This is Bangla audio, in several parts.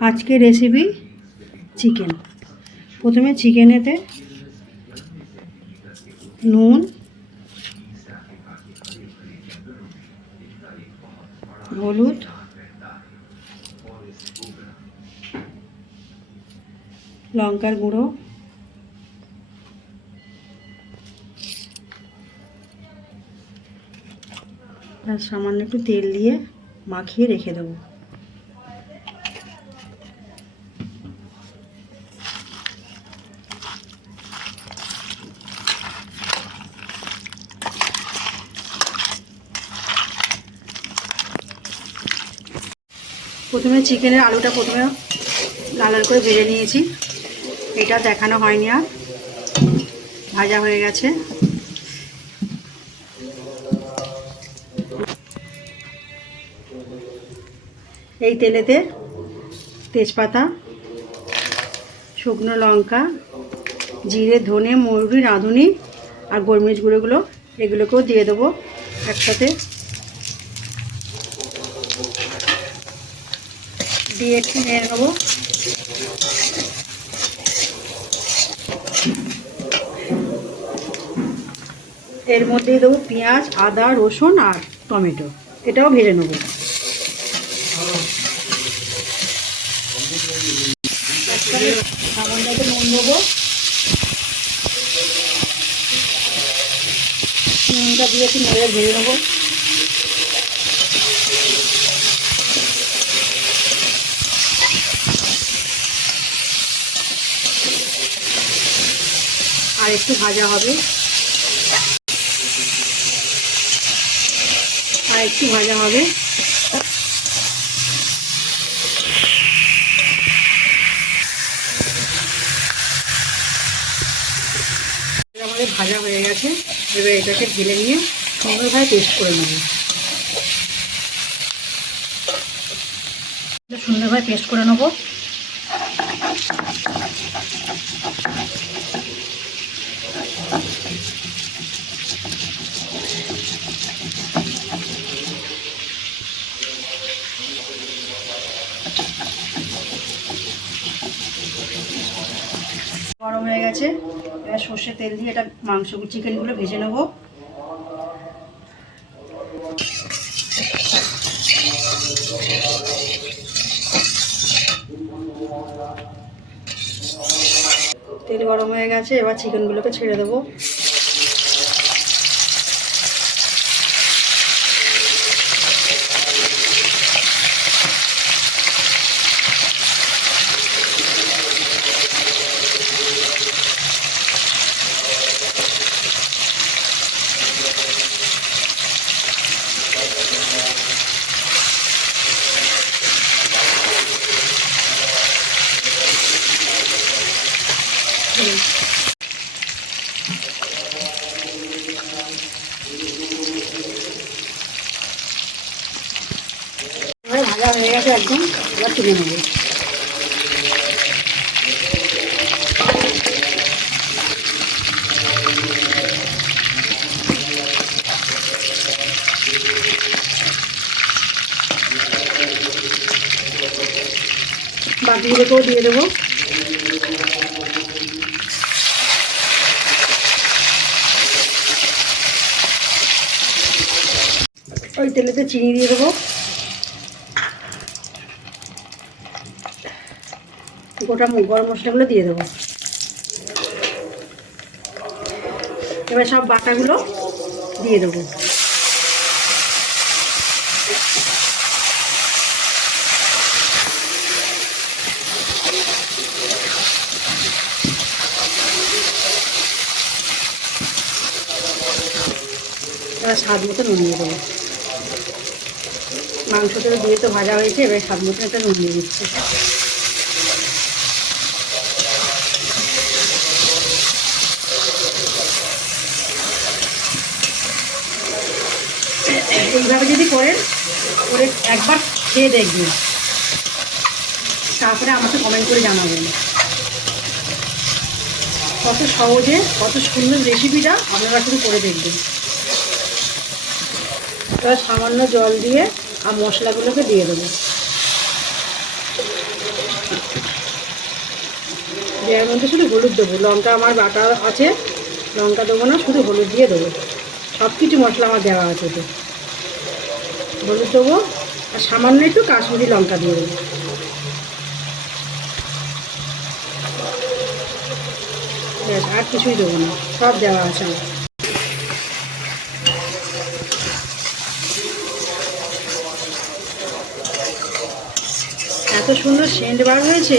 আজকে রেসিপি চিকেন প্রথমে চিকেনেতে নুন, হলুদ, লঙ্কার গুঁড়ো আর সামান্য একটু তেল দিয়ে মাখিয়ে রেখে দেবো। প্রথমে চিকেনের আলুটা প্রথমে লাল লাল করে ভেজে নিয়েছি। এটা দেখানো হয়নি আর। ভাজা হয়ে গেছে। এই তেলেতে তেজপাতা, শুকনো লঙ্কা, জিরে, ধনে মৌরি রাঁধুনি আর গোলমরিচ গুঁড়োগুলো এগুলোকেও দিয়ে দেবো একসাথে। দিয়ে একটু নিয়ে নেব। এর মধ্যে দেবো পেঁয়াজ, আদা, রসুন আর টমেটো। এটাও ভেজে নেব। নুন দেবো। নুনটা দিয়ে একটু নেড়ে ভেজে নেব। আর একটু ভাজা হবে। আর একটু ভাজা হবে। আমাদের ভাজা হয়ে গেছে। এবার এটাকে ঢেলে নিয়ে সুন্দরভাবে পেস্ট করে নেব। সুন্দরভাবে পেস্ট করে নেব। গরম হয়ে গেছে। এবার সর্ষে তেল দিয়ে এটা মাংস চিকেনগুলো ভেজে নেব। তেল গরম হয়ে গেছে, এবার চিকেনগুলোকে ছেড়ে দেবো। হয়ে গেছে তুলে বাকিগুলোকেও দিয়ে দেবো ওই তেলেতে চিনি দিয়ে দেবো। গোটা গরম মশলাগুলো দিয়ে দেবো। এবার সব বাটাগুলো দিয়ে দেবো। এবার স্বাদ মতো নুন দিয়ে দেবো। মাংসটা দিয়ে তো ভাজা হয়েছে, এবার স্বাদ মতো একটা নুন দিয়ে দিচ্ছি। এইভাবে যদি করেন করে একবার খেয়ে দেখবেন। তারপরে আমাকে কমেন্ট করে জানাবেন। কত সহজে, কত সুন্দর রেসিপিটা আপনারা শুধু করে দেখবেন। সামান্য জল দিয়ে আর মশলাগুলোকে দিয়ে দেবো। এর মধ্যে শুধু হলুদ দেবো। লঙ্কা আমার বাটা আছে, লঙ্কা দেবো না, শুধু হলুদ দিয়ে দেবো। সব কিছু মশলা আমার দেওয়া আছে তো হলুদ দেবো, আর সামান্য একটু কাশ্মীরি লঙ্কা দিয়ে দেবো। আর কিছুই দেবো না। সব দেওয়া আছে আমার। এত সুন্দর সেন্ট বার হয়েছে।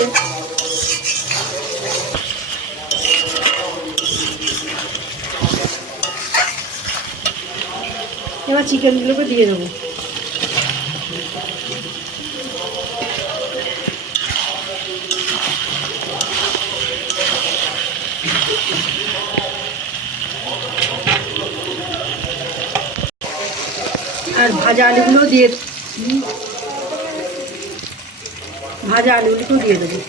এবার চিকেনগুলোকে দিয়ে দেবো। আর ভাজা আলুগুলো দিয়ে ভাজা আলুগুলোকেও দিয়ে দেবো।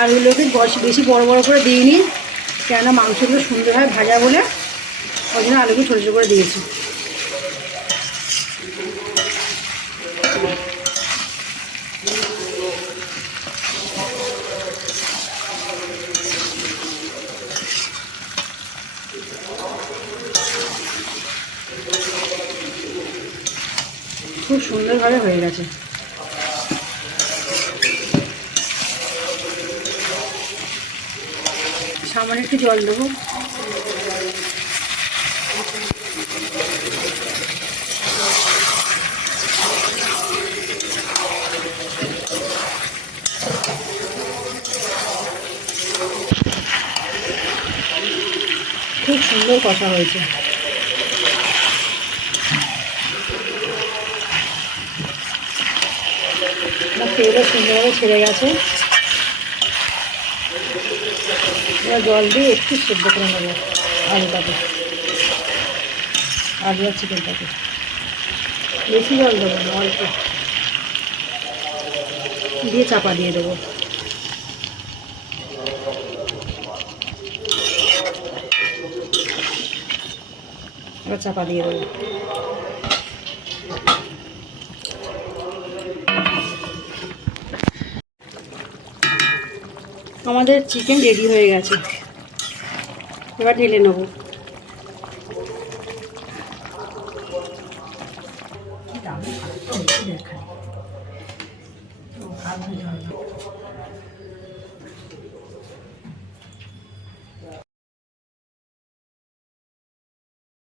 আলুগুলোকে বেশি বড় বড় করে দিইনি, কেননা মাংসগুলো সুন্দর হয় ভাজা বলে ওই জন্য আলুগুলো ছোটো ছোটো করে দিয়েছি। খুব সুন্দরভাবে হয়ে গেছে। সামান্য একটু জল দেবো। খুব সুন্দর কষা হয়েছে। আমার তেলও সুন্দরভাবে ছেড়ে গেছে। এবার জল দিয়ে একটু সেদ্ধ করে নেব আলুটাকে। আলু আর চিকেনটাকে। বেশি জল দেবো না, অল্প। দিয়ে চাপা দিয়ে দেবো। এবার চাপা দিয়ে দেবো। আমাদের চিকেন রেডি হয়ে গেছে। এবার ঢেলে নেব। দেখায়